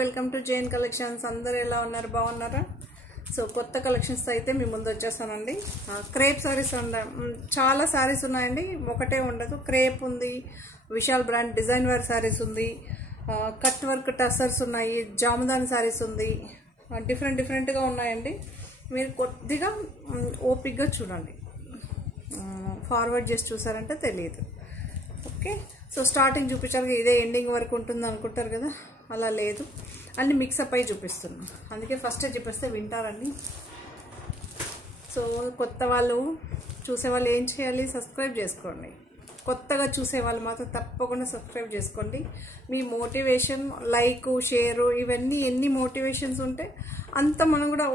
Welcome to Jain collections. అందరూ ఎలా ఉన్నారు? బాగున్నారా? సో కొత్త కలెక్షన్స్ అయితే మీ ముందు వచ్చేసానండి. క్రేప్ సారీస్ చాలా సారీస్ ఉన్నాయండి, ఒకటే ఉండదు. క్రేప్ ఉంది, Vishal brand design wear sarees ఉంది, కట్ వర్క్ టసర్స్ ఉన్నాయి, జామదాని సారీస్ ఉంది. డిఫరెంట్గా ఉన్నాయండి. మీరు కొద్దిగా ఓపిక్గా చూడండి, ఫార్వర్డ్ చేసి చూసారంటే తెలియదు. ఓకే, సో స్టార్టింగ్ చూపించారు, ఇదే ఎండింగ్ వరకు ఉంటుంది అనుకుంటారు కదా, అలా లేదు, అన్ని మిక్సప్ అయి చూపిస్తున్నాం. అందుకే ఫస్ట్ చూపిస్తే వింటారండి. సో కొత్త వాళ్ళు చూసేవాళ్ళు ఏం చేయాలి? సబ్స్క్రైబ్ చేసుకోండి. కొత్తగా చూసేవాళ్ళు మాత్రం తప్పకుండా సబ్స్క్రైబ్ చేసుకోండి. మీ మోటివేషన్, లైక్, షేరు, ఇవన్నీ ఎన్ని మోటివేషన్స్ ఉంటే అంత మనం కూడా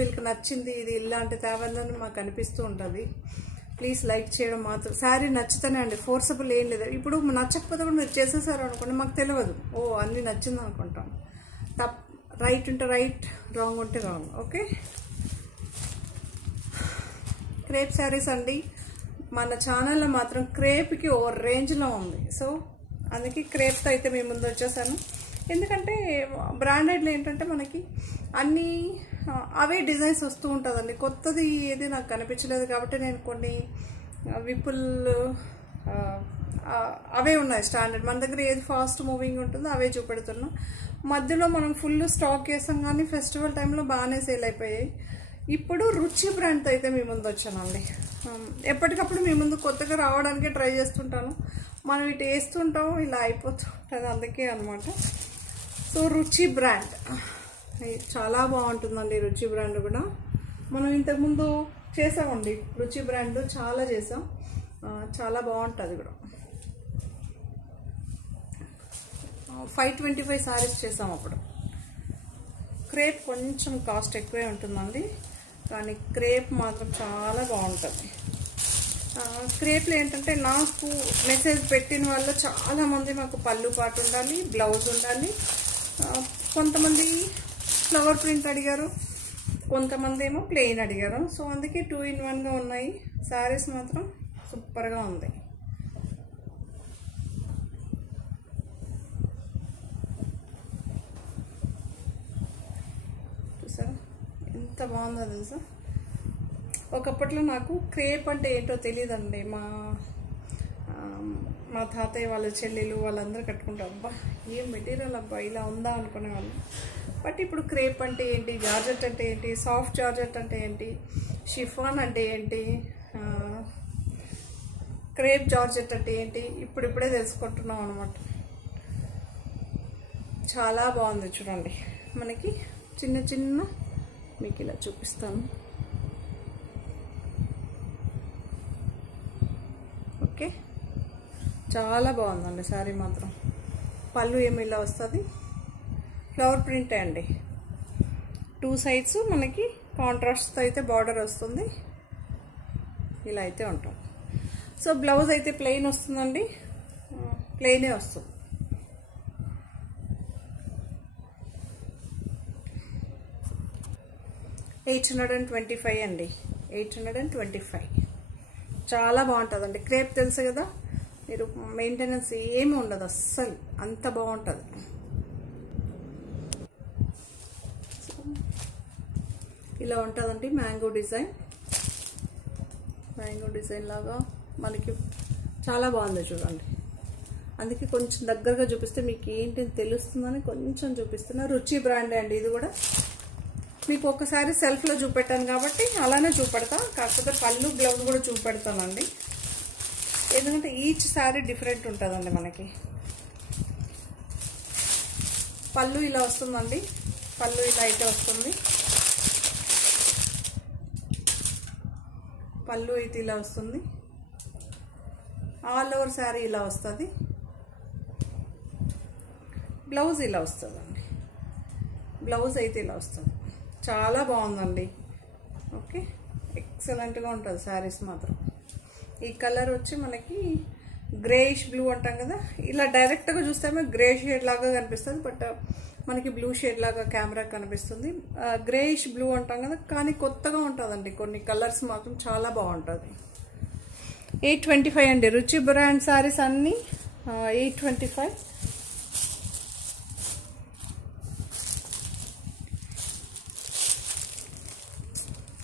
వీళ్ళకి నచ్చింది, ఇది ఇలాంటి తేవందని మాకు అనిపిస్తూ ఉంటుంది. ప్లీజ్ లైక్ చేయడం మాత్రం. శారీ నచ్చితేనే అండి, ఫోర్సబుల్ ఏం లేదు. ఇప్పుడు నచ్చకపోతే కూడా మీరు చేసేసారు అనుకోండి, మాకు తెలియదు, అన్నీ నచ్చింది అనుకుంటాం. రైట్ ఉంటే రైట్, రాంగ్ ఉంటే రాంగ్. ఓకే, క్రేప్ శారీస్ అండి. మన ఛానల్లో మాత్రం క్రేప్కి ఓ రేంజ్లో ఉంది. సో అందుకే క్రేప్తో అయితే మేము ముందు వచ్చేసాను. ఎందుకంటే బ్రాండెడ్లో ఏంటంటే మనకి అన్నీ అవే డిజైన్స్ వస్తూ ఉంటుందండి. కొత్తది ఏది నాకు కనిపించలేదు కాబట్టి నేను కొన్ని విపుల్ అవే ఉన్నాయి స్టాండర్డ్. మన దగ్గర ఏది ఫాస్ట్ మూవింగ్ ఉంటుందో అవే చూపెడుతున్నాం. మధ్యలో మనం ఫుల్ స్టాక్ చేసాం, కానీ ఫెస్టివల్ టైంలో బాగానే సేల్ అయిపోయాయి. ఇప్పుడు రుచి బ్రాండ్తో అయితే మీ ముందు వచ్చానండి. ఎప్పటికప్పుడు మీ ముందు కొత్తగా రావడానికి ట్రై చేస్తుంటాను. మనం ఇటు వేస్తుంటాం, ఇలా అయిపోతూ ఉంటుంది, అందుకే అనమాట. సో రుచి బ్రాండ్ చాలా బాగుంటుందండి. రుచి బ్రాండ్ కూడా మనం ఇంతకుముందు చేసామండి. రుచి బ్రాండ్ చాలా చేసాం, చాలా బాగుంటుంది కూడా. 525 సారీస్ చేసాం అప్పుడు. క్రేప్ కొంచెం కాస్ట్ ఎక్కువే ఉంటుందండి, కానీ క్రేప్ మాత్రం చాలా బాగుంటుంది. క్రేప్లో ఏంటంటే నాకు మెసేజ్ పెట్టిన వాళ్ళు చాలామంది మాకు పళ్ళు పాటు ఉండాలి, బ్లౌజ్ ఉండాలి. కొంతమంది ఫ్లవర్ ప్రింట్ అడిగారు, కొంతమంది ఏమో ప్లెయిన్ అడిగారు. సో అందుకే 2 in 1గా ఉన్నాయి. శారీస్ మాత్రం సూపర్గా ఉంది. చూసారా ఎంత బాగుందో తెలుసా? ఒకప్పట్లో నాకు క్రేప్ అంటే ఏంటో తెలియదండి. మా తాతయ్య వాళ్ళ చెల్లెలు వాళ్ళందరూ కట్టుకుంటారు. అబ్బా ఏం మెటీరియల్ అబ్బా, ఇలా ఉందా అనుకునేవాళ్ళు. బట్ ఇప్పుడు క్రేప్ అంటే ఏంటి, జార్జెట్ అంటే ఏంటి, సాఫ్ట్ జార్జెట్ అంటే ఏంటి, షిఫాన్ అంటే ఏంటి, క్రేప్ జార్జెట్ అంటే ఏంటి, ఇప్పుడిప్పుడే తెలుసుకుంటున్నాం అనమాట. చాలా బాగుంది చూడండి. మనకి చిన్న చిన్న మీకు ఇలా చూపిస్తాను. ఓకే, చాలా బాగుందండి శారీ మాత్రం. పళ్ళు ఏమి ఇలా వస్తుంది, ఫ్లవర్ ప్రింట్ అండి. 2 sides మనకి కాంట్రాస్ట్తో అయితే బార్డర్ వస్తుంది, ఇలా అయితే ఉంటాం. సో బ్లౌజ్ అయితే ప్లెయిన్ వస్తుందండి, ప్లెయినే వస్తుంది. $825 అండి, 825. చాలా బాగుంటుందండి. క్రేప్ తెలుసు కదా, మీరు మెయింటెనెన్స్ ఏమి ఉండదు అస్సలు, అంత బాగుంటుంది. ఇలా ఉంటుందండి మ్యాంగో డిజైన్ లాగా మనకి చాలా బాగుంది చూడండి. అందుకే కొంచెం దగ్గరగా చూపిస్తే మీకు ఏంటి తెలుస్తుందని కొంచెం చూపిస్తున్నా. రుచి బ్రాండ్ అండి ఇది కూడా. మీకు ఒకసారి సెల్ఫ్లో చూపెట్టాను కాబట్టి అలానే చూపెడతా, కాకపోతే పళ్ళు బ్లౌజ్ కూడా చూపెడతానండి. ఎందుకంటే ఈచ్ శారీ డిఫరెంట్ ఉంటుందండి. మనకి పళ్ళు ఇలా వస్తుందండి, పళ్ళు ఇలా అయితే వస్తుంది, పళ్ళు అయితే ఇలా వస్తుంది. ఆల్ ఓవర్ శారీ ఇలా వస్తుంది, బ్లౌజ్ ఇలా వస్తుందండి. బ్లౌజ్ అయితే ఇలా వస్తుంది. చాలా బాగుందండి. ఓకే, ఎక్సలెంట్గా ఉంటుంది శారీస్ మాత్రం. ఈ కలర్ వచ్చి మనకి గ్రేయిష్ బ్లూ అంటాం కదా, ఇలా డైరెక్ట్గా చూస్తేమో గ్రే షేడ్ లాగా కనిపిస్తుంది, బట్ మనకి బ్లూ షేడ్ లాగా కెమెరా కనిపిస్తుంది. గ్రేయిష్ బ్లూ అంటాం కదా, కానీ కొత్తగా ఉంటుందండి. కొన్ని కలర్స్ మాత్రం చాలా బాగుంటుంది. 825 అండి. రుచి బ్రాండ్ శారీస్ అన్నీ 825.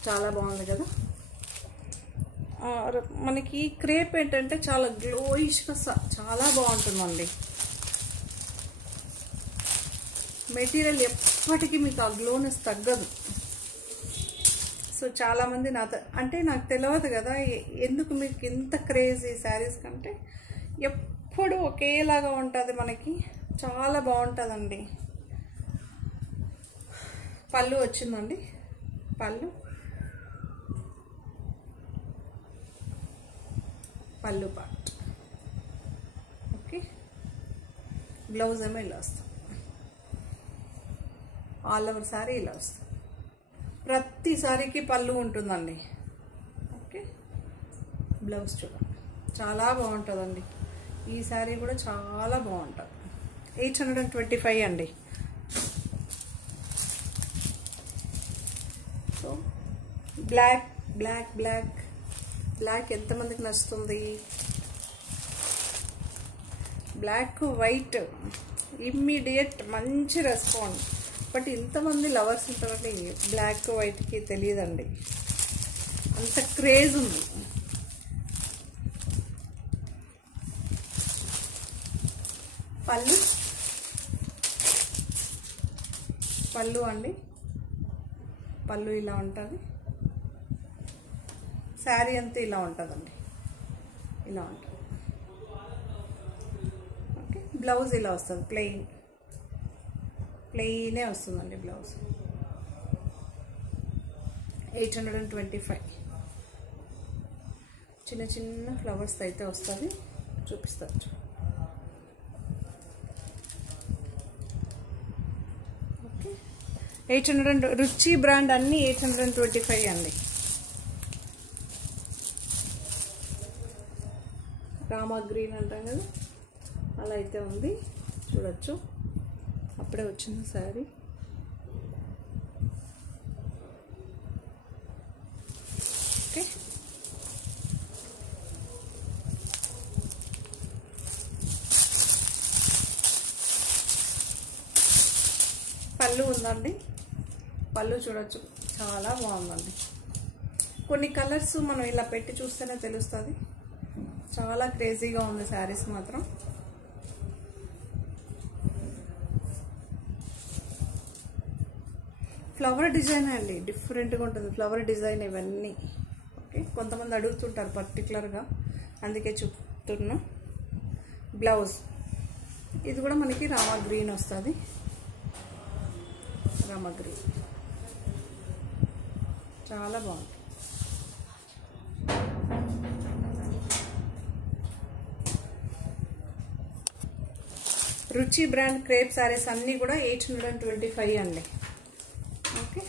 చాలా బాగుంది కదా. మనకి క్రేప్ ఏంటంటే చాలా గ్లోయిష్గా చాలా బాగుంటుందండి. మెటీరియల్ ఎప్పటికీ మీకు ఆ గ్లోనెస్ తగ్గదు. సో చాలామంది నాకు తెలియదు కదా ఎందుకు మీకు ఇంత క్రేజ్ ఈ శారీస్ కంటే. ఎప్పుడు ఒకేలాగా ఉంటుంది మనకి, చాలా బాగుంటుందండి. పళ్ళు వచ్చిందండి, పళ్ళు పార్ట్. ఓకే, బ్లౌజ్ ఏమో ఇలా వస్తుంది. ఆల్ ఓవర్ శారీ ఇలా వస్తుంది. ప్రతి సారీకి పళ్ళు ఉంటుందండి. ఓకే, బ్లౌజ్ చూడండి చాలా బాగుంటుందండి. ఈ శారీ కూడా చాలా బాగుంటుంది. 825 అండి. సో బ్లాక్ ఎంతమందికి నచ్చుతుంది? బ్లాక్ వైట్ ఇమ్మీడియట్ మంచి రెస్పాన్స్. బట్ ఇంతమంది లవర్స్ ఉంటారండి బ్లాక్ వైట్కి, తెలియదండి, అంత క్రేజ్ ఉంది. పళ్ళు అండి, పళ్ళు ఇలా ఉంటుంది. శారీ అంతా ఇలా ఉంటుందండి, ఇలా ఉంటుంది. ఓకే, బ్లౌజ్ ఇలా వస్తుంది, ప్లెయినే వస్తుందండి బ్లౌజ్. 825. చిన్న చిన్న ఫ్లవర్స్ అయితే వస్తుంది, చూపిస్తారు. ఓకే, 800. రుచి బ్రాండ్ అన్నీ 825 అండి. రామా గ్రీన్ అంటాం కదా, అలా అయితే ఉంది, చూడొచ్చు. అప్పుడే వచ్చింది శారీ. ఓకే, పళ్ళు ఉందండి, పళ్ళు చూడొచ్చు చాలా బాగుందండి. కొన్ని కలర్స్ మనం ఇలా పెట్టి చూస్తేనే తెలుస్తుంది. చాలా క్రేజీగా ఉంది శారీస్ మాత్రం. ఫ్లవర్ డిజైన్ అండి, డిఫరెంట్గా ఉంటుంది ఫ్లవర్ డిజైన్ ఇవన్నీ. ఓకే, కొంతమంది అడుగుతుంటారు పర్టికులర్గా, అందుకే చెప్తున్నా. బ్లౌజ్ ఇది కూడా మనకి రామా గ్రీన్ వస్తుంది, రామా గ్రీన్ చాలా బాగుంది. రుచి బ్రాండ్ క్రేప్ శారీస్ అన్నీ కూడా 825 అండి. ఓకే,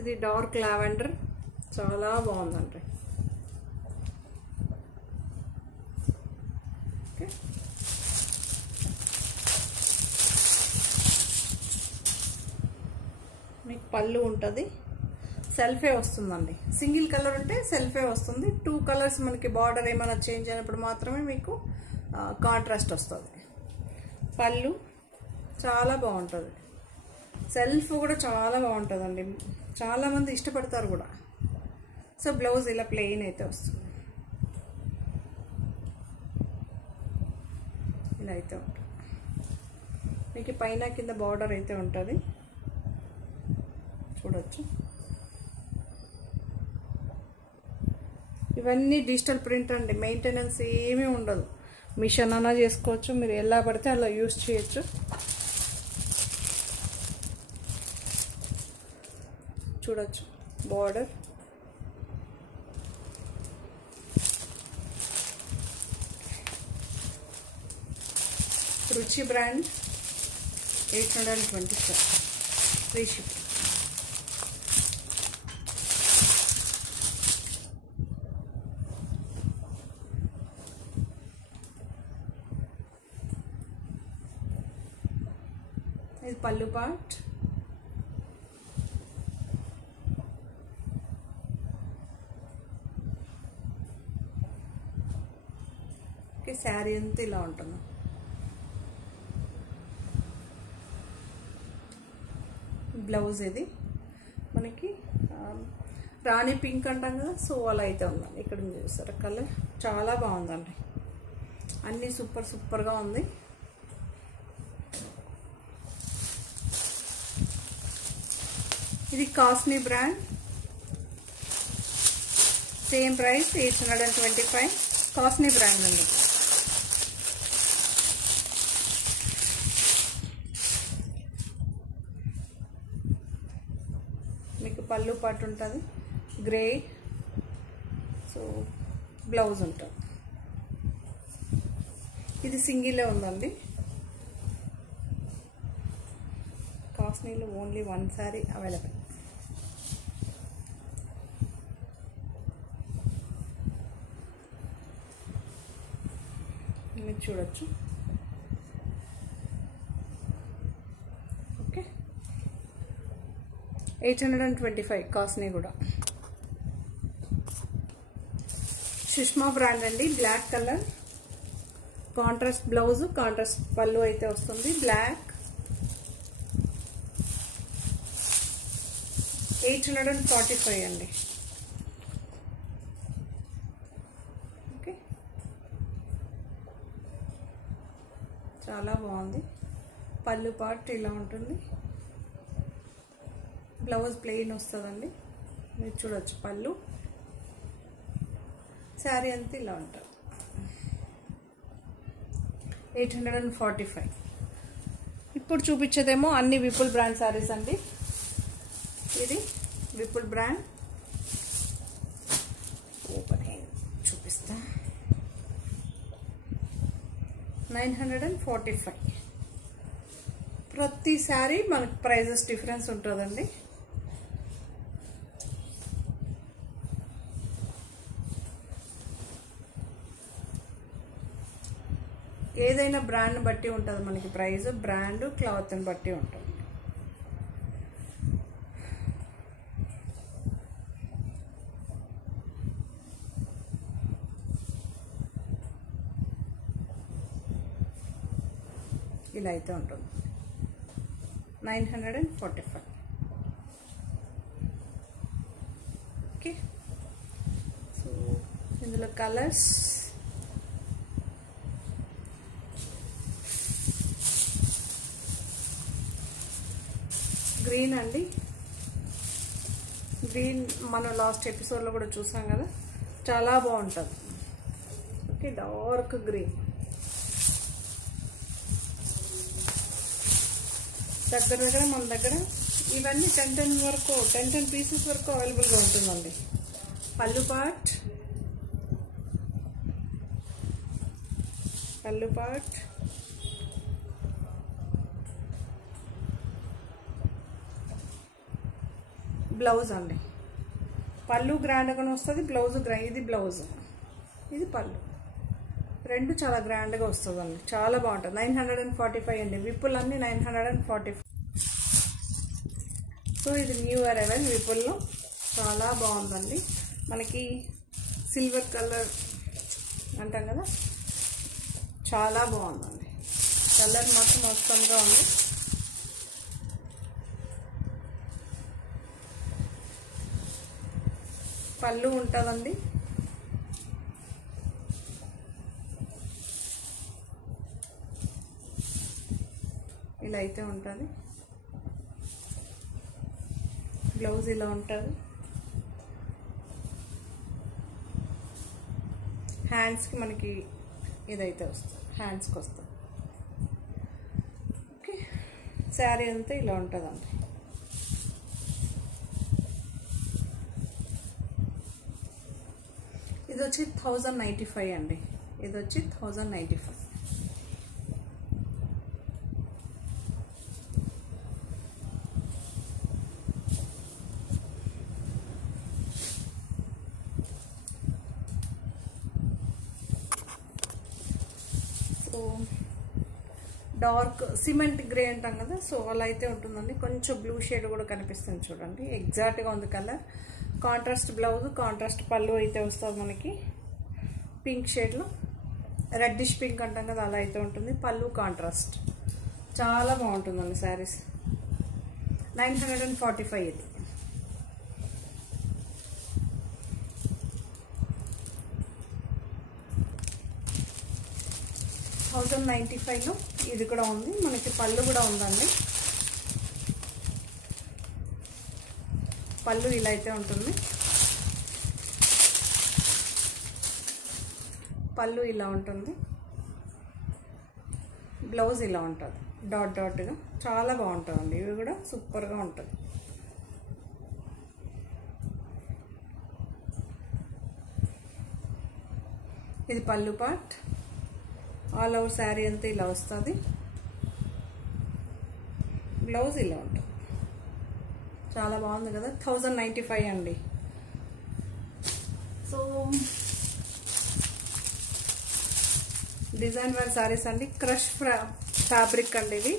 ఇది డార్క్ లావెండర్, చాలా బాగుందండి. ఓకే, మీకు పళ్ళు ఉంటుంది, సెల్ఫే వస్తుందండి. సింగిల్ కలర్ ఉంటే సెల్ఫే వస్తుంది. 2 కలర్స్ మనకి బార్డర్ ఏమైనా చేంజ్ అయినప్పుడు మాత్రమే మీకు కాంట్రాస్ట్ వస్తుంది. పళ్ళు చాలా బాగుంటుంది, సెల్ఫ్ కూడా చాలా బాగుంటుందండి, చాలామంది ఇష్టపడతారు కూడా. సో బ్లౌజ్ ఇలా ప్లెయిన్ అయితే వస్తుంది, ఇలా అయితే ఉంటుంది. మీకు పైన కింద బార్డర్ అయితే ఉంటుంది, చూడొచ్చు. ఇవన్నీ డిజిటల్ ప్రింట్ అండి, మెయింటెనెన్స్ ఏమీ ఉండదు. మిషన్ అన్నా చేసుకోవచ్చు, మీరు ఎలా పడితే అలా యూజ్ చేయొచ్చు. చూడొచ్చు బార్డర్. రుచి బ్రాండ్ 827 ఫ్రీ షిప్. ఇది పళ్ళు పార్ట్. ఓకే, శారీ అంతా ఇలా ఉంటుంది. బ్లౌజ్ ఇది మనకి రాణి పింక్ అంటాం కదా, సో అలా అయితే ఉందండి. ఇక్కడ చూసారా కలర్ చాలా బాగుందండి, అన్నీ సూపర్గా ఉంది. ఇది costly brand, same price 825. Costly brand అండి. మీకు పళ్ళు పాటు ఉంటుంది గ్రే, సో బ్లౌజ్ ఉంటుంది. ఇది సింగిలే ఉందండి. కాస్ట్లీలో ఓన్లీ 1 శారీ అవైలబుల్. మీరు చూడొచ్చు. ఓకే, 825 కాస్ట్లీ కూడా. సుష్మా బ్రాండ్ అండి, black colour, contrast blouse, contrast పళ్ళు అయితే వస్తుంది. బ్లాక్ 845 అండి. ఓకే, చాలా బాగుంది. పళ్ళు పార్ట్ ఇలా ఉంటుంది, బ్లౌజ్ ప్లెయిన్ వస్తుందండి. మీరు చూడొచ్చు పళ్ళు, శారీ అంతా ఇలా ఉంటుంది. 845. ఇప్పుడు చూపించేదేమో అన్ని విపుల్ బ్రాండ్ శారీస్ అండి. ఇది విపుల్ బ్రాండ్, ఓపెన్ అయ్యి చూపిస్తా. 945. ప్రతి శారీ మనకు ప్రైజెస్ డిఫరెన్స్ ఉంటుందండి. ఏదైనా బ్రాండ్ బట్టి ఉంటుంది మనకి ప్రైస్, బ్రాండ్ క్లాత్ని బట్టి ఉంటుంది. ఇలా అయితే ఉంటుంది. 945. ఓకే, సో ఇందులో కలర్స్ గ్రీన్ అండి. గ్రీన్ మనం లాస్ట్ ఎపిసోడ్లో కూడా చూసాం కదా, చాలా బాగుంటుంది. Okay, dark green. దగ్గర మన దగ్గర ఇవన్నీ 10 వరకు 10 పీసెస్ వరకు అవైలబుల్గా ఉంటుందండి. పళ్ళు పార్ట్ బ్లౌజ్ అండి. పళ్ళు గ్రాండ్గానే వస్తుంది, బ్లౌజ్ ఇది బ్లౌజ్, ఇది పళ్ళు, రెండు చాలా గ్రాండ్గా వస్తుందండి. చాలా బాగుంటుంది. 945 అండి. విపుల్ అన్ని 945. సో ఇది న్యూ అరైవల్ విపుల్లో, చాలా బాగుందండి. మనకి సిల్వర్ కలర్ అంటాం కదా, చాలా బాగుందండి. కలర్ మొత్తం అవసరంగా ఉంది. పళ్ళు ఉంటుందండి. ఇలా అయితే ఉంటుంది. బ్లౌజ్ ఇలా ఉంటుంది. హ్యాండ్స్కి మనకి ఇదైతే వస్తుంది, హ్యాండ్స్కి వస్తుంది. ఓకే, శారీ అంతా ఇలా ఉంటుందండి. ఇది వచ్చి 1095 అండి. ఇది వచ్చి 1095. డార్క్ సిమెంట్ గ్రే అంటాం కదా, సో అలా అయితే ఉంటుందండి. కొంచెం బ్లూ షేడ్ కూడా కనిపిస్తుంది చూడండి, ఎగ్జాక్ట్గా ఉంది కలర్. కాంట్రాస్ట్ బ్లౌజ్, కాంట్రాస్ట్ పళ్ళు అయితే వస్తుంది మనకి. పింక్ షేడ్లో, రెడ్డిష్ పింక్ అంటాం కదా, అలా అయితే ఉంటుంది. పళ్ళు కాంట్రాస్ట్, చాలా బాగుంటుందండి శారీస్. 945 ఇది. 1095లో ఇది కూడా ఉంది. మనకి పళ్ళు కూడా ఉందండి. పళ్ళు ఇలా అయితే ఉంటుంది. పళ్ళు ఇలా ఉంటుంది. బ్లౌజ్ ఇలా ఉంటుంది డాట్ డాట్గా. చాలా బాగుంటుందండి. ఇవి కూడా సూపర్గా ఉంటుంది. ఇది పళ్ళు పార్ట్. ఆల్ ఓవర్ శారీ అంతా ఇలా వస్తుంది. బ్లౌజ్ ఇలా ఉంటుంది. చాలా బాగుంది కదా. 1095 అండి. సో డిజైన్ వేర్ శారీస్ అండి. క్రష్ ఫ్యాబ్రిక్ అండి. ఇది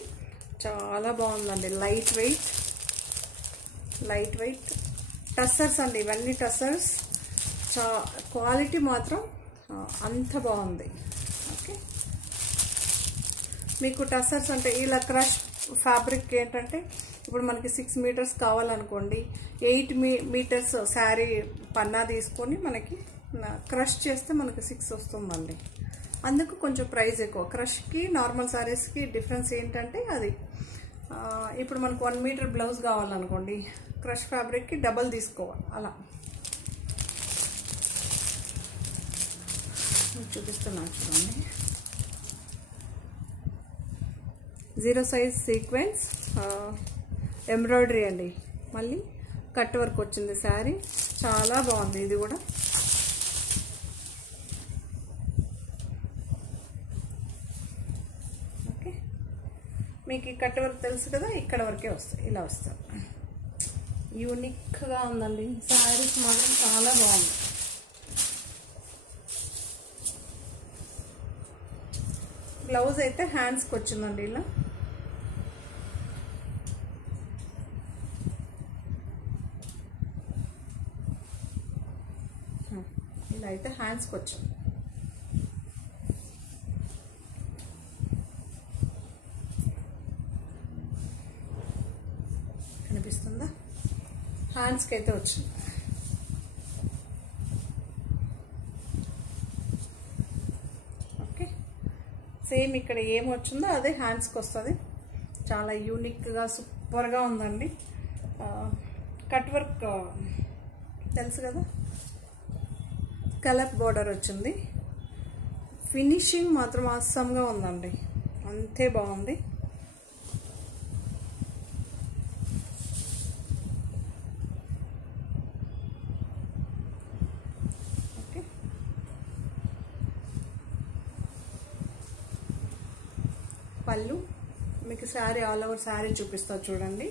చాలా బాగుందండి. లైట్ వెయిట్ టస్సర్స్ అండి. ఇవన్నీ టస్సర్స్. క్వాలిటీ మాత్రం అంత బాగుంది. ఓకే, మీకు టస్సర్స్ అంటే ఇలా క్రష్ ఫ్యాబ్రిక్ ఏంటంటే ఇప్పుడు మనకి 6 మీటర్స్ కావాలనుకోండి, 8 మీటర్స్ శారీ పన్నా తీసుకొని మనకి క్రష్ చేస్తే మనకి 6 వస్తుందండి. అందుకు కొంచెం ప్రైస్ ఎక్కువ. క్రష్కి నార్మల్ శారీస్కి డిఫరెన్స్ ఏంటంటే అది ఇప్పుడు మనకు 1 మీటర్ బ్లౌజ్ కావాలనుకోండి, క్రష్ ఫ్యాబ్రిక్కి డబల్ తీసుకోవాలి. అలా చూపిస్తున్నాను చూడండి. 0 సైజ్ సీక్వెన్స్ ఎంబ్రాయిడరీ అండి. మళ్ళీ కట్ వర్క్ వచ్చింది శారీ. చాలా బాగుంది ఇది కూడా. ఓకే, మీకు ఈ కట్ వర్క్ తెలుసు కదా, ఇక్కడ వరకే వస్తాయి. ఇలా వస్తాయి. యూనిక్గా ఉందండి శారీస్ మాత్రం. చాలా బాగుంది. బ్లౌజ్ అయితే హ్యాండ్స్కి వచ్చిందండి. ఇలా అయితే హ్యాండ్స్కి వచ్చింది. కనిపిస్తుందా? హ్యాండ్స్కి అయితే వచ్చింది. ఓకే, సేమ్ ఇక్కడ ఏం వచ్చిందో అదే హ్యాండ్స్కి వస్తుంది. చాలా యూనిక్గా సూపర్గా ఉందండి. కట్ వర్క్ తెలుసు కదా, కలర్ బోర్డర్ వచ్చింది. ఫినిషింగ్ మాత్రం అస్సంగా ఉందండి. అంతే బాగుంది. ఓకే, పళ్ళు మీకు శారీ ఆల్ ఓవర్ శారీ చూపిస్తా చూడండి.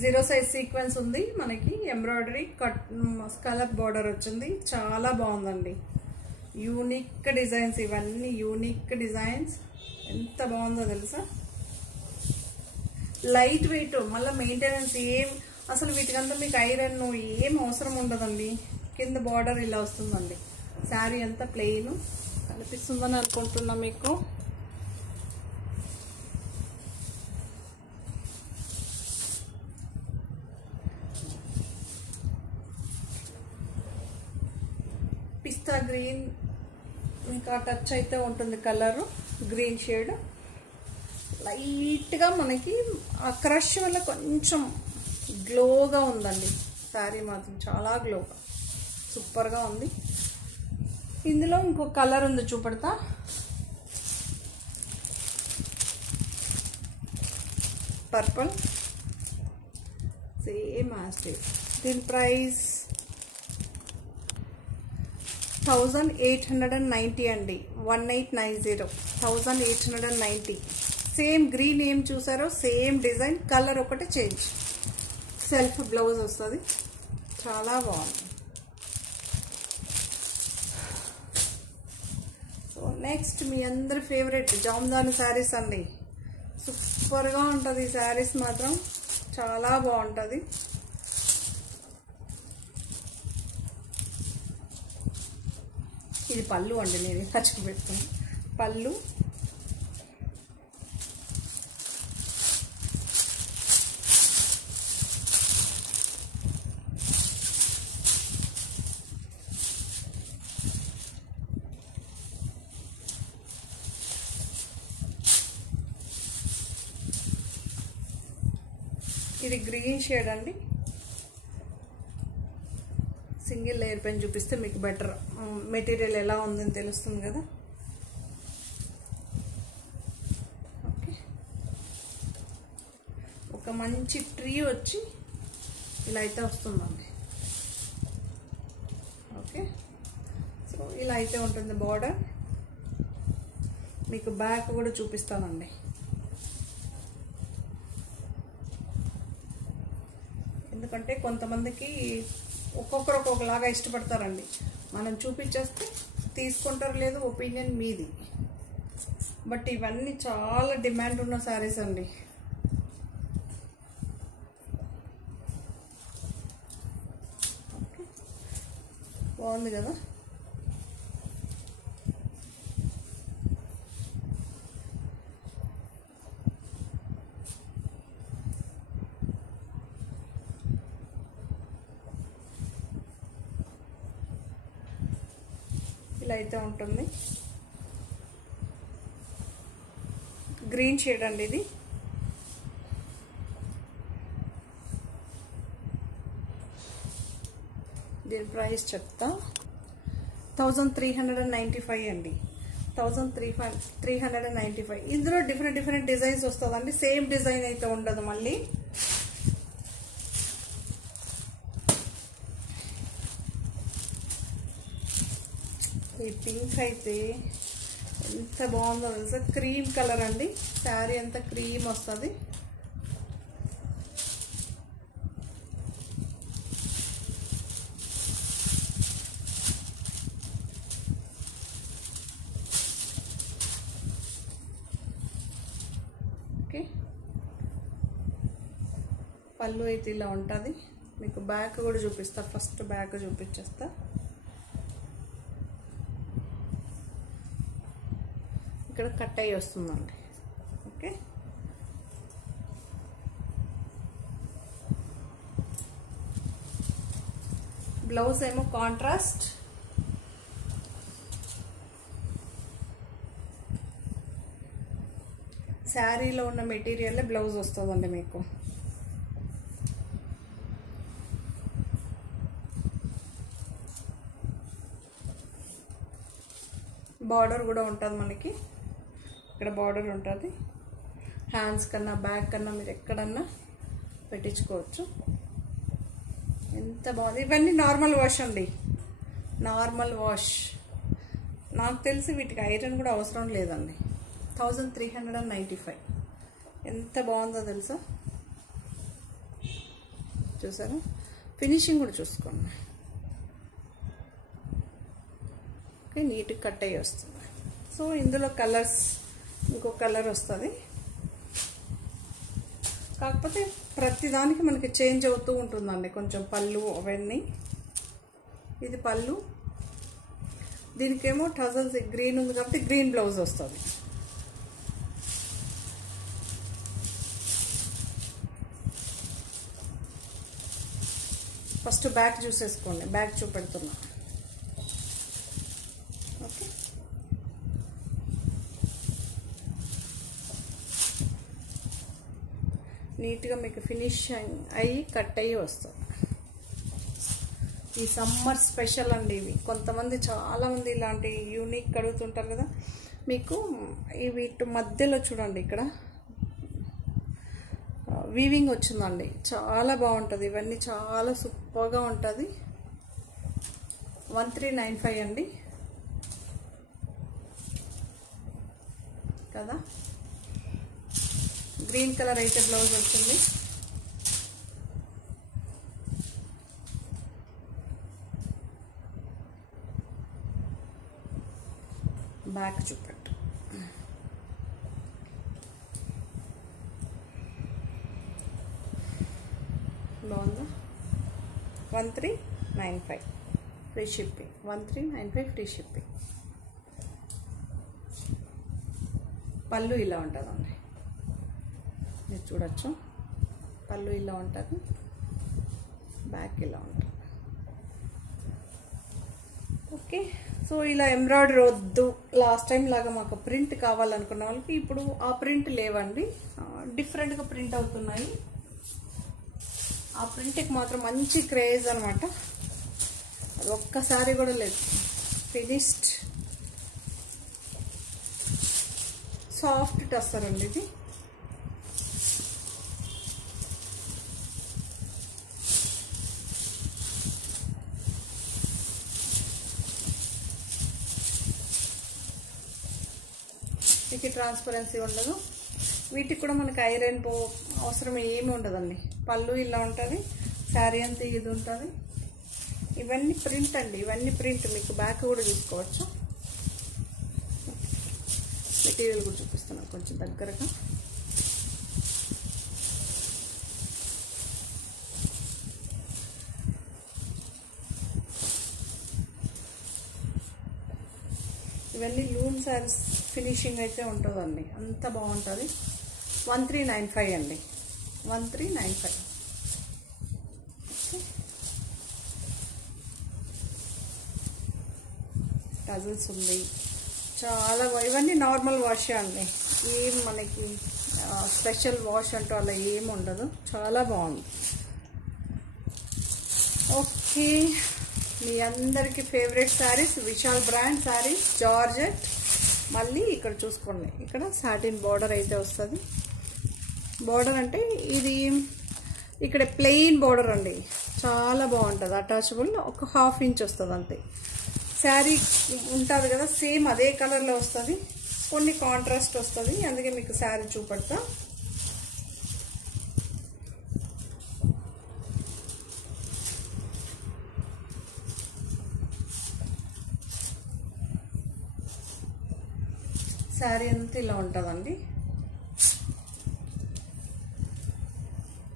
జీరో సైజ్ సీక్వెన్స్ ఉంది మనకి. ఎంబ్రాయిడరీ కట్ స్కలప్ బార్డర్ వచ్చింది. చాలా బాగుందండి. యూనిక్ డిజైన్స్ ఇవన్నీ. యూనిక్ డిజైన్స్ ఎంత బాగుందో తెలుసా. లైట్ వెయిట్, మళ్ళీ మెయింటెనెన్స్ ఏం అసలు వీటికంతా మీకు ఐరన్ ఏం అవసరం ఉండదండి. కింద బార్డర్ ఇలా వస్తుందండి. శారీ అంతా ప్లెయిన్. కనిపిస్తుందని అనుకుంటున్నా మీకు. పిస్తా గ్రీన్ ఇంకా టచ్ అయితే ఉంటుంది. కలరు గ్రీన్ షేడ్ లైట్గా మనకి ఆ క్రష్ వల్ల కొంచెం గ్లోగా ఉందండి. శారీ మాత్రం చాలా గ్లోగా సూపర్గా ఉంది. ఇందులో ఇంకో కలర్ ఉంది చూపెడతా. పర్పుల్ సేమ్ యాస్టివ్. దీని ప్రైస్ 1890 అండి. 1890 1890. సేమ్ గ్రీన్ ఏం చూసారో సేమ్ డిజైన్, కలర్ ఒకటి చేంజ్. సెల్ఫ్ బ్లౌజ్ వస్తుంది. చాలా బాగుంది. సో నెక్స్ట్ మీ అందరి ఫేవరెట్ జామ్దాని శారీస్ అండి. సూపర్గా ఉంటుంది ఈ శారీస్ మాత్రం. చాలా బాగుంటుంది. ఇది పళ్ళు అండి. నేను ఖర్చు పెట్టుకుని పళ్ళు. ఇది గ్రీన్ షేడ్ అండి. సింగిల్ లేయర్ పైన చూపిస్తే మీకు బెటర్ మెటీరియల్ ఎలా ఉందని తెలుస్తుంది కదా. ఓకే, ఒక మంచి ట్రీ వచ్చి ఇలా అయితే వస్తుందండి. ఓకే, సో ఇలా అయితే ఉంటుంది బార్డర్. మీకు బ్యాక్ కూడా చూపిస్తానండి. ఎందుకంటే కొంతమందికి ఒక్కొక్కరు ఒక్కొక్కలాగా ఇష్టపడతారండి. మనం చూపించేస్తే తీసుకుంటారు, లేదు ఒపీనియన్ మీది. బట్ ఇవన్నీ చాలా డిమాండ్ ఉన్న శారీస్ అండి. ఓకే, బాగుంది కదా. ఇలా అయితే ఉంటుంది. గ్రీన్ షేడ్ అండి ఇది. దీని ప్రైస్ చెప్తా. 1395 అండి. 1395. ఇందులో డిఫరెంట్ డిజైన్స్ వస్తుందండి. సేమ్ డిజైన్ అయితే ఉండదు మళ్ళీ. ఈ పింక్ అయితే ఎంత బాగుందో తెలుసా. క్రీమ్ కలర్ అండి. శారీ అంతా క్రీమ్ వస్తుంది. ఓకే, పళ్ళు అయితే ఇలా ఉంటుంది. మీకు బ్యాక్ కూడా చూపిస్తా. ఫస్ట్ బ్యాక్ చూపించేస్తా. ఇక్కడ కట్ అయ్యి వస్తుందండి. ఓకే, బ్లౌజ్ ఏమో కాంట్రాస్ట్. శారీలో ఉన్న మెటీరియల్ బ్లౌజ్ వస్తుందండి మీకు. బార్డర్ కూడా ఉంటుంది మనకి. ఇక్కడ బార్డర్ ఉంటుంది. హ్యాండ్స్ కన్నా బ్యాక్ కన్నా మీరు ఎక్కడన్నా పెట్టించుకోవచ్చు. ఎంత బాగుంది. ఇవన్నీ నార్మల్ వాష్ అండి. Normal wash. నాకు తెలిసి వీటికి ఐరన్ కూడా అవసరం లేదండి. 1395. ఎంత బాగుందో తెలుసా. చూసారా, ఫినిషింగ్ కూడా చూసుకోండి. ఓకే, నీట్గా కట్ అయ్యి వస్తుంది. సో ఇందులో కలర్స్ ఇంకో కలర్ వస్తుంది. కాకపోతే ప్రతిదానికి మనకి చేంజ్ అవుతూ ఉంటుందండి కొంచెం పళ్ళు అవన్నీ. ఇది పళ్ళు. దీనికేమో టజల్స్ గ్రీన్ ఉంది కాబట్టి గ్రీన్ బ్లౌజ్ వస్తుంది. ఫస్ట్ బ్యాక్ చూసేసుకోండి. బ్యాక్ చూపెడుతున్నా. ఓకే, నీట్గా మీకు ఫినిష్ అయ్యి కట్ అయ్యి వస్తుంది. ఈ సమ్మర్ స్పెషల్ అండి ఇవి. కొంతమంది చాలామంది ఇలాంటి యూనిక్ అడుగుతుంటారు కదా. మీకు వీటి మధ్యలో చూడండి, ఇక్కడ వీవింగ్ వచ్చిందండి. చాలా బాగుంటుంది. ఇవన్నీ చాలా సూపర్గా ఉంటుంది. 1395 అండి కదా. గ్రీన్ కలర్ అయితే బ్లౌజ్ వచ్చింది. బ్యాక్ చూపెట్టు. బాగుందా. 1395 ఫ్రీ షిప్పింగ్. 1395 free shipping. పళ్ళు ఇలా ఉంటుందండి. మీరు చూడొచ్చు. పళ్ళు ఇలా ఉంటుంది, బ్యాక్ ఇలా ఉంటుంది. ఓకే, సో ఇలా ఎంబ్రాయిడరీ వద్దు, లాస్ట్ టైం లాగా మాకు ప్రింట్ కావాలనుకున్న వాళ్ళకి ఇప్పుడు ఆ ప్రింట్ లేవండి. డిఫరెంట్గా ప్రింట్ అవుతున్నాయి. ఆ ప్రింట్కి మాత్రం మంచి క్రేజ్ అనమాట. అది ఒక్కసారి కూడా లేదు. ఫినిష్డ్ సాఫ్ట్ టస్సర్ అండి ఇది. వీటికి ట్రాన్స్పరెన్సీ ఉండదు. వీటికి కూడా మనకి ఐరన్ అవసరం ఏమి ఉండదండి. పళ్ళు ఇలా ఉంటుంది, శారీ అంతా ఇది ఉంటుంది. ఇవన్నీ ప్రింట్ అండి, ఇవన్నీ ప్రింట్. మీకు బ్యాక్ కూడా చూసుకోవచ్చు. మెటీరియల్ కూడా చూపిస్తున్నాను కొంచెం దగ్గరగా. ఇవన్నీ లూమ్ శారీస్ ఫినిషింగ్ అయితే ఉంటుందండి, అంత బాగుంటుంది. 1395 అండి, 1395. టజల్స్ ఉంది చాలా. ఇవన్నీ నార్మల్ వాష్ అండి, ఏం మనకి స్పెషల్ వాష్ అంటూ అలా ఏమి ఉండదు. చాలా బాగుంది. ఓకే, మీ అందరికీ favourite saris Vishal brand saris, georgette. మళ్ళీ ఇక్కడ చూసుకోండి, ఇక్కడ సాటిన్ బార్డర్ అయితే వస్తుంది. బార్డర్ అంటే ఇది ఇక్కడ ప్లెయిన్ బార్డర్ అండి, చాలా బాగుంటుంది. అటాచబుల్, ఒక 1/2 ఇంచ్ వస్తుంది అంతే. శారీ ఉంటుంది కదా సేమ్ అదే కలర్లో వస్తుంది, కొన్ని కాంట్రాస్ట్ వస్తుంది. అందుకే మీకు శారీ చూపెడతా. శారీ అంతా ఇలా ఉంటుందండి.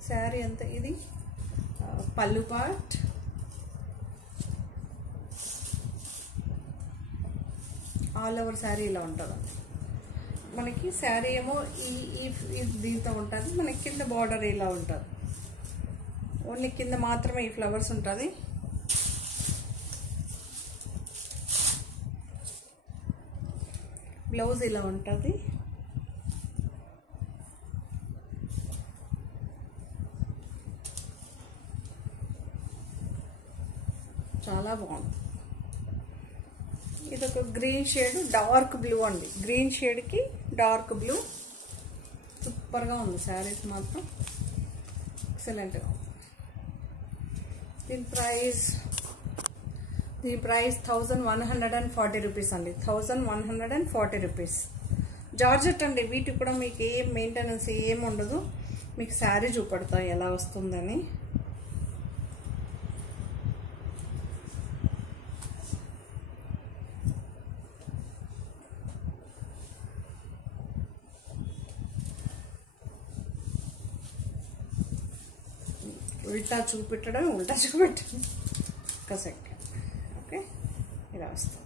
శారీ అంతా ఇది పళ్ళు పార్ట్. ఆల్ ఓవర్ శారీ ఇలా ఉంటుందండి. మనకి శారీ ఏమో ఈ దీంతో ఉంటుంది, మనకి కింద బార్డర్ ఇలా ఉంటుంది. ఓన్లీ కింద మాత్రమే ఈ ఫ్లవర్స్ ఉంటుంది. బ్లౌజ్ ఇలా ఉంటుంది. చాలా బాగుంది. ఇది ఒక గ్రీన్ షేడ్, డార్క్ బ్లూ అండి. గ్రీన్ షేడ్కి డార్క్ బ్లూ. సూపర్గా ఉంది శారీస్ మాత్రం, ఎక్సలెంట్గా. దీని ప్రైస్ 1140 రూపీస్ అండి, 1140 రూపీస్. జార్జెట్ అండి. వీటికి కూడా మీకు ఏం మెయింటెనెన్స్ ఏం ఉండదు. మీకు శారీ చూపెడతాయి ఎలా వస్తుందని. ఉల్టా చూపెట్టడం ఒక సెకండ్. ఓకే, ఇలా వస్తుంది.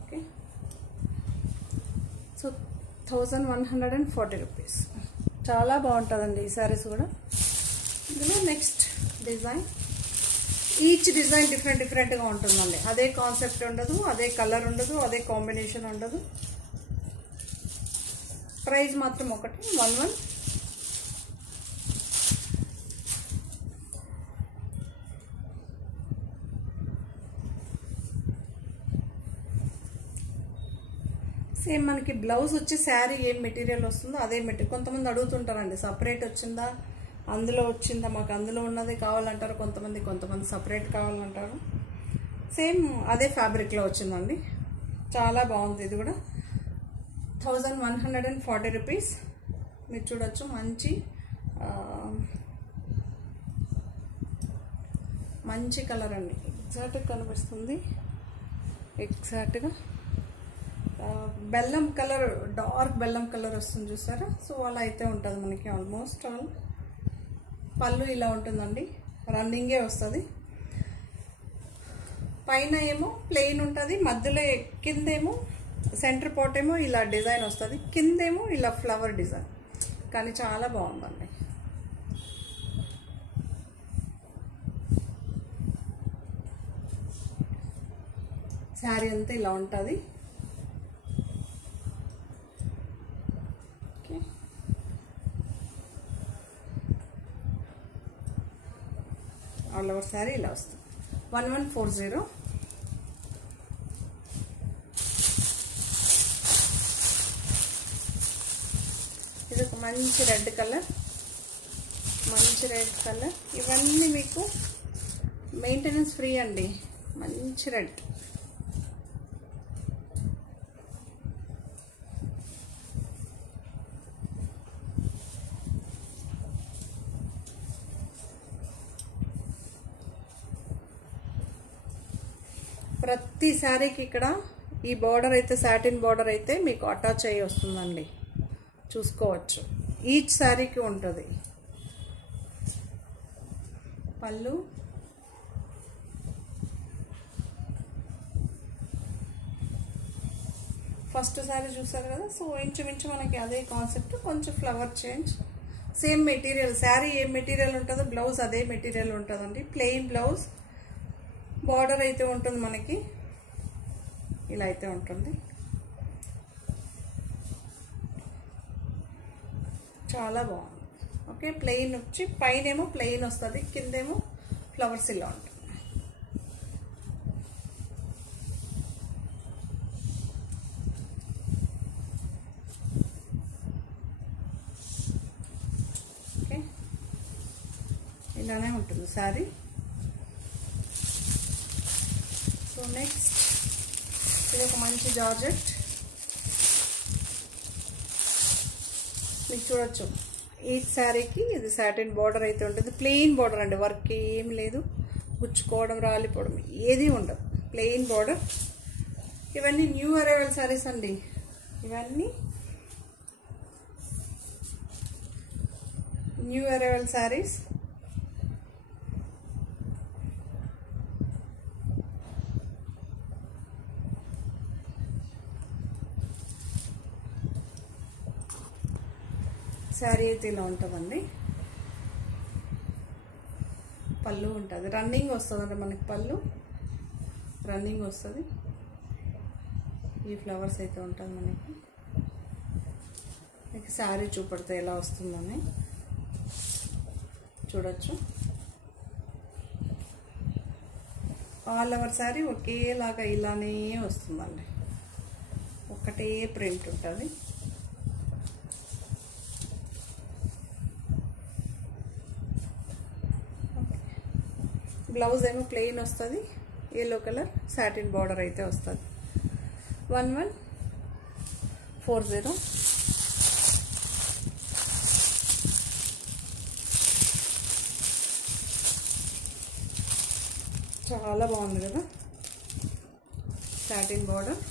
Okay, so 1140 rupees. చాలా బాగుంటుందండి ఈ శారీస్ కూడా. ఇందులో నెక్స్ట్ డిజైన్, ఈచ్ డిజైన్ డిఫరెంట్గా ఉంటుందండి. అదే కాన్సెప్ట్ ఉండదు, అదే కలర్ ఉండదు, అదే కాంబినేషన్ ఉండదు. ప్రైస్ మాత్రం ఒకటి 11. సేమ్ మనకి బ్లౌజ్ వచ్చి శారీ ఏం మెటీరియల్ వస్తుందో అదే మెటీరియల్. కొంతమంది అడుగుతుంటారండి సపరేట్ వచ్చిందా, అందులో వచ్చిందా, మాకు అందులో ఉన్నది కావాలంటారు కొంతమంది సపరేట్ కావాలంటారు. సేమ్ అదే ఫ్యాబ్రిక్లో వచ్చిందండి. చాలా బాగుంది. ఇది కూడా 1140 రూపీస్. మీరు చూడొచ్చు, మంచి కలర్ అండి. ఎగ్జాక్ట్గా కనిపిస్తుంది, ఎగ్జాక్ట్గా బెల్లం కలర్, డార్క్ బెల్లం కలర్ వస్తుంది చూసారా. సో అలా అయితే ఉంటుంది మనకి ఆల్మోస్ట్ ఆల్. పళ్ళు ఇలా ఉంటుందండి, రన్నింగే వస్తుంది. పైన ఏమో ప్లెయిన్ ఉంటుంది, మధ్యలో కిందేమో సెంటర్ పార్ట్ ఏమో ఇలా డిజైన్ వస్తుంది, కిందేమో ఇలా ఫ్లవర్ డిజైన్. కానీ చాలా బాగుందండి. శారీ అంతా ఇలా ఉంటుంది. ఓకే, ఆల్ ఓవర్ శారీ ఇలా వస్తుంది. 1140. ఇది ఒక మంచి రెడ్ కలర్, ఇవన్నీ మీకు మెయింటెనెన్స్ ఫ్రీ అండి. మంచి రెడ్. ప్రతి శారీకి ఇక్కడ ఈ బార్డర్ అయితే సాటిన్ బార్డర్ అయితే మీకు అటాచ్ అయ్యి వస్తుందండి, చూసుకోవచ్చు. ఈచ్ శారీకి ఉంటుంది. పళ్ళు, ఫస్ట్ శారీ చూసారు కదా. సో ఇంచుమించు మనకి అదే కాన్సెప్ట్, కొంచెం flower change. Same material, sari ఏ మెటీరియల్ ఉంటుందో బ్లౌజ్ అదే మెటీరియల్ ఉంటుందండి. ప్లెయిన్ బ్లౌజ్, బార్డర్ అయితే ఉంటుంది మనకి, ఇలా అయితే ఉంటుంది. చాలా బాగుంది. ఓకే, ప్లెయిన్ వచ్చి పైనేమో ప్లెయిన్ వస్తుంది, కిందేమో ఫ్లవర్స్ ఇలా ఉంటుంది. ఓకే, ఇలానే ఉంటుంది శారీ. సో నెక్స్ట్ ఇది ఒక మంచి జార్జెట్. మీకు చూడొచ్చు ఈ శారీకి ఇది సాటిన్ బార్డర్ అయితే ఉంటుంది. ప్లెయిన్ బార్డర్ అండి, వర్క్ ఏం లేదు, గుచ్చుకోవడం రాలిపోవడం ఏది ఉండదు, ప్లెయిన్ బార్డర్. ఇవన్నీ న్యూ అరైవల్ శారీస్ అండి, ఇవన్నీ న్యూ అరైవల్ శారీస్. శారీ అయితే ఇలా ఉంటుందండి. పళ్ళు ఉంటుంది, రన్నింగ్ వస్తుందండి మనకి, పళ్ళు రన్నింగ్ వస్తుంది. ఈ ఫ్లవర్స్ అయితే ఉంటుంది మనకి. మీకు శారీ చూపడితే ఎలా వస్తుందని చూడొచ్చు. ఆల్ ఓవర్ శారీ ఒకేలాగా ఇలానే వస్తుందండి, ఒకటే ప్రింట్ ఉంటుంది. బ్లౌజ్ ఏమో ప్లెయిన్ వస్తుంది, ఎల్లో కలర్ సాటిన్ బార్డర్ అయితే వస్తుంది. 1140. చాలా బాగుంది కదా సాటిన్ బార్డర్.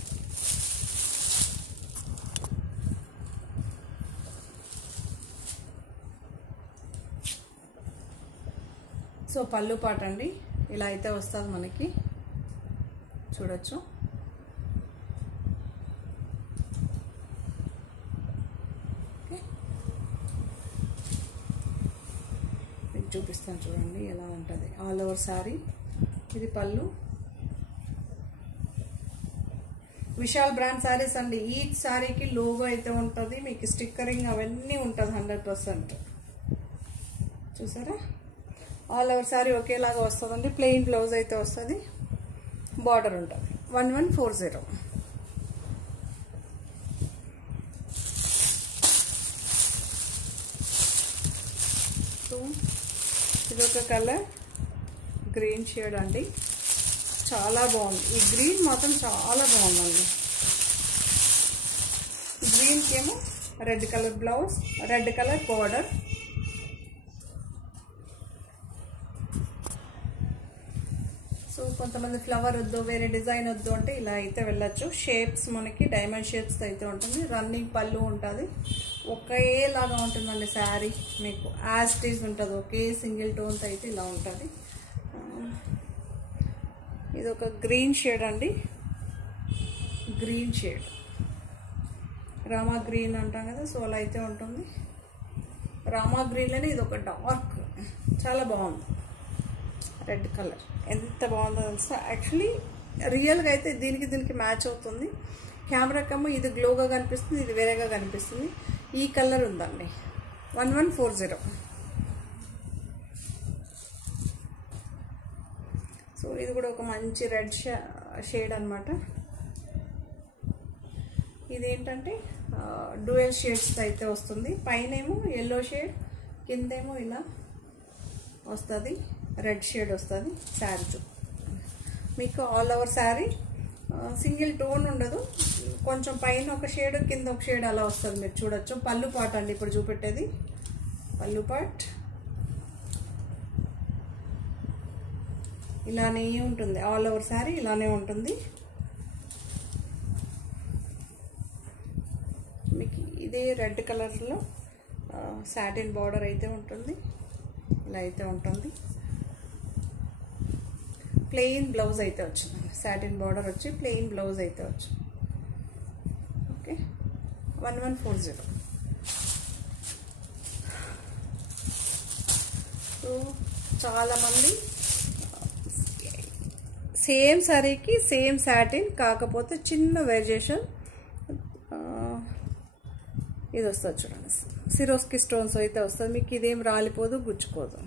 సో పళ్ళు పాట అండి ఇలా అయితే వస్తుంది మనకి, చూడొచ్చు. మీకు చూపిస్తాను చూడండి ఎలా ఉంటుంది ఆల్ ఓవర్ శారీ. ఇది పళ్ళు. విశాల్ బ్రాండ్ శారీస్ అండి. ఈచ్ శారీకి లోగో అయితే ఉంటుంది, మీకు స్టిక్కరింగ్ అవన్నీ ఉంటుంది 100%. చూసారా, ఆల్ ఓవర్ శారీ ఒకేలాగా వస్తుందండి. ప్లెయిన్ బ్లౌజ్ అయితే వస్తుంది, బార్డర్ ఉంటుంది. 1140. సో ఇదొక కలర్ గ్రీన్ షేడ్ అండి, చాలా బాగుంది. ఈ గ్రీన్ మాత్రం చాలా బాగుందండి. గ్రీన్కి ఏమో red colour blouse, red colour border. So కొంతమంది ఫ్లవర్ వద్దు, వేరే డిజైన్ వద్దు అంటే ఇలా అయితే వెళ్ళచ్చు. షేప్స్ మనకి డైమండ్ షేప్స్ అయితే ఉంటుంది. రన్నింగ్ పళ్ళు ఉంటుంది, ఒకేలాగా ఉంటుందండి శారీ. మీకు యాస్టీస్ ఉంటుంది, ఒకే సింగిల్ టోన్స్ అయితే ఇలా ఉంటుంది. ఇది ఒక గ్రీన్ షేడ్ అండి, గ్రీన్ షేడ్, రామా గ్రీన్ అంటాం కదా, సో అలా అయితే ఉంటుంది. రామా గ్రీన్లోనే ఇది ఒక డార్క్, చాలా బాగుంది. రెడ్ కలర్ ఎంత బాగుందో తెలుసా. యాక్చువల్లీ రియల్గా అయితే దీనికి మ్యాచ్ అవుతుంది. కెమెరా కమ్మ ఇది గ్లోగా కనిపిస్తుంది, ఇది వేరేగా కనిపిస్తుంది. ఈ కలర్ ఉందండి 1140. సో ఇది కూడా ఒక మంచి రెడ్ షేడ్ అనమాట. ఇదేంటంటే డ్యూయల్ షేడ్స్ అయితే వస్తుంది. పైనేమో ఎల్లో షేడ్, కిందేమో ఇలా వస్తుంది, రెడ్ షేడ్ వస్తుంది. శారీ మీకు all over sari single tone ఉండదు, కొంచెం పైన ఒక షేడ్ కింద ఒక షేడ్ అలా వస్తుంది. మీరు చూడొచ్చు. పళ్ళు పాట్ అండి ఇప్పుడు చూపెట్టేది. పళ్ళు పాట్ ఇలానే ఉంటుంది, ఆల్ ఓవర్ శారీ ఇలానే ఉంటుంది. మీకు ఇదే రెడ్ కలర్లో సాటిన్ బార్డర్ అయితే ఉంటుంది, ఇలా అయితే ఉంటుంది. ప్లెయిన్ బ్లౌజ్ అయితే వచ్చింది, సాటిన్ బార్డర్ వచ్చి ప్లెయిన్ బ్లౌజ్ అయితే వచ్చింది. ఓకే 1140. సో చాలామంది సేమ్ శారీకి సేమ్ సాటిన్, కాకపోతే చిన్న వేరియేషన్ ఇది వస్తుంది చూడండి. సిరోస్కి స్టోన్స్ అయితే వస్తుంది. మీకు ఇదేం రాలిపోదు, గుచ్చుకోదు.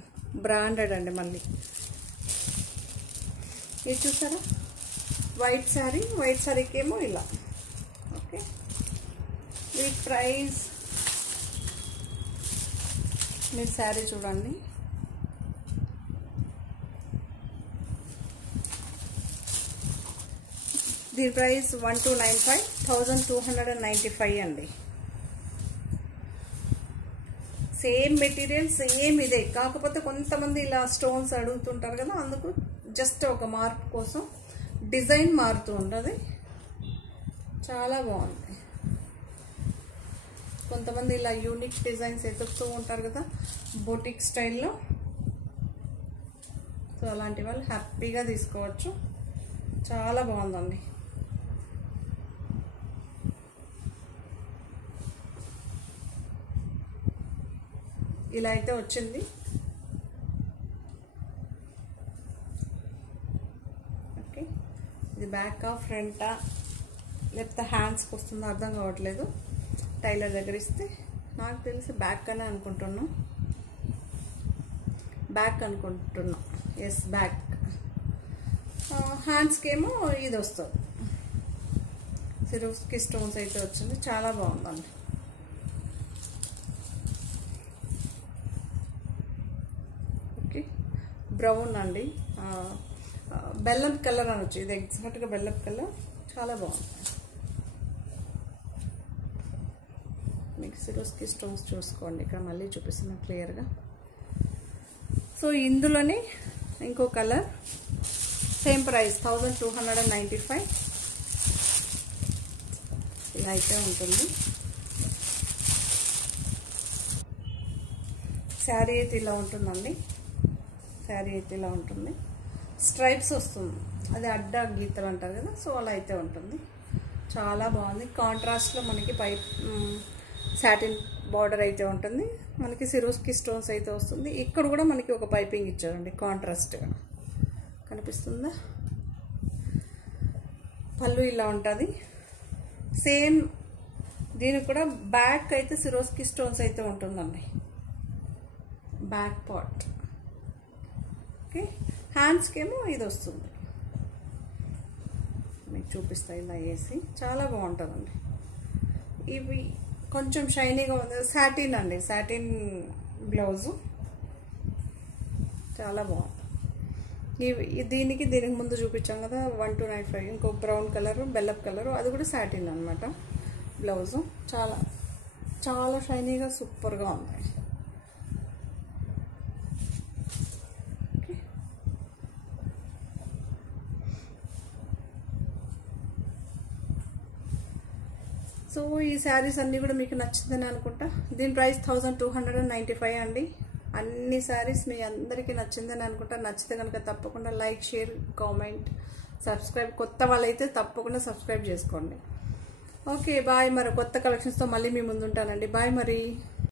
బ్రాండెడ్ అండి. మళ్ళీ ఇది చూసారా, వైట్ శారీకి ఏమో ఇలా. ఓకే వీటి ప్రైస్ మీరు శారీ చూడండి. దీని ప్రైస్ 1295, 1295 అండి. సేమ్ మెటీరియల్ సేమ్ ఇదే, కాకపోతే కొంతమంది ఇలా స్టోన్స్ అడుగుతుంటారు కదా, అందుకు జస్ట్ ఒక మార్క్ కోసం డిజైన్ మారుతూ ఉంటుంది. చాలా బాగుంది. కొంతమంది ఇలా యూనిక్ డిజైన్స్ ఎదుగుతూ ఉంటారు కదా బొటిక్ స్టైల్లో. సో అలాంటి వాళ్ళు హ్యాపీగా తీసుకోవచ్చు. చాలా బాగుందండి. ఇలా అయితే వచ్చింది. ఓకే ఇది బ్యాకా ఫ్రంటా లేకపోతే హ్యాండ్స్కి వస్తుందో అర్థం కావట్లేదు. టైలర్ దగ్గర ఇస్తే నాకు తెలిసి బ్యాక్ అనే అనుకుంటున్నా. Yes back. హ్యాండ్స్కి ఏమో ఇది వస్తుంది, సిరోస్కి స్టోన్స్ అయితే వచ్చింది. చాలా బాగుందండి. ఓకే బ్రౌన్ అండి, బెల్లం కలర్ అనొచ్చు. ఇది ఎగ్జాక్ట్గా బెల్లం కలర్. చాలా బాగుంది. మీకు సిరోస్కి స్టోన్స్ చూసుకోండి, ఇక్కడ మళ్ళీ చూపిస్తున్నాను క్లియర్గా. సో ఇందులోనే ఇంకో కలర్, సేమ్ ప్రైస్ 1295. ఇలా అయితే ఉంటుంది. శారీ అయితే ఇలా ఉంటుందండి. శారీ అయితే ఇలా ఉంటుంది. స్ట్రైప్స్ వస్తుంది, అది అడ్డ గీతలు అంటారు కదా, సో అలా అయితే ఉంటుంది. చాలా బాగుంది. కాంట్రాస్ట్లో మనకి సాటిన్ బార్డర్ అయితే ఉంటుంది. మనకి సిరోస్కి స్టోన్స్ అయితే వస్తుంది. ఇక్కడ కూడా మనకి ఒక పైపింగ్ ఇచ్చారండి కాంట్రాస్ట్గా, కనిపిస్తుందా? పళ్ళు ఇలా ఉంటుంది. సేమ్ దీనికి కూడా బ్యాక్ అయితే సిరోస్కి స్టోన్స్ అయితే ఉంటుందండి, బ్యాక్ పార్ట్. ఓకే హ్యాండ్స్కి ఏమో ఇది వస్తుంది. మీకు చూపిస్తా ఇలా వేసి. చాలా బాగుంటుందండి. ఇవి కొంచెం షైనీగా ఉంది. సాటిన్ అండి, సాటిన్ బ్లౌజు. చాలా బాగుంది. దీనికి ముందు చూపించాం కదా 1295. ఇంకో బ్రౌన్ కలరు, బెల్లప్ కలరు, అది కూడా సాటిన్ అనమాట బ్లౌజు. చాలా చాలా షైనీగా సూపర్గా ఉంది. సో ఈ శారీస్ అన్నీ కూడా మీకు నచ్చిందని అనుకుంటా. దీని ప్రైస్ 1295 అండి. అన్ని శారీస్ మీ అందరికీ నచ్చిందని అనుకుంటా. నచ్చితే కనుక తప్పకుండా లైక్, షేర్, కామెంట్, సబ్స్క్రైబ్. కొత్త వాళ్ళైతే తప్పకుండా సబ్స్క్రైబ్ చేసుకోండి. Okay bye. మరి కొత్త కలెక్షన్స్తో మళ్ళీ మీ ముందు ఉంటానండి. బాయ్ మరి.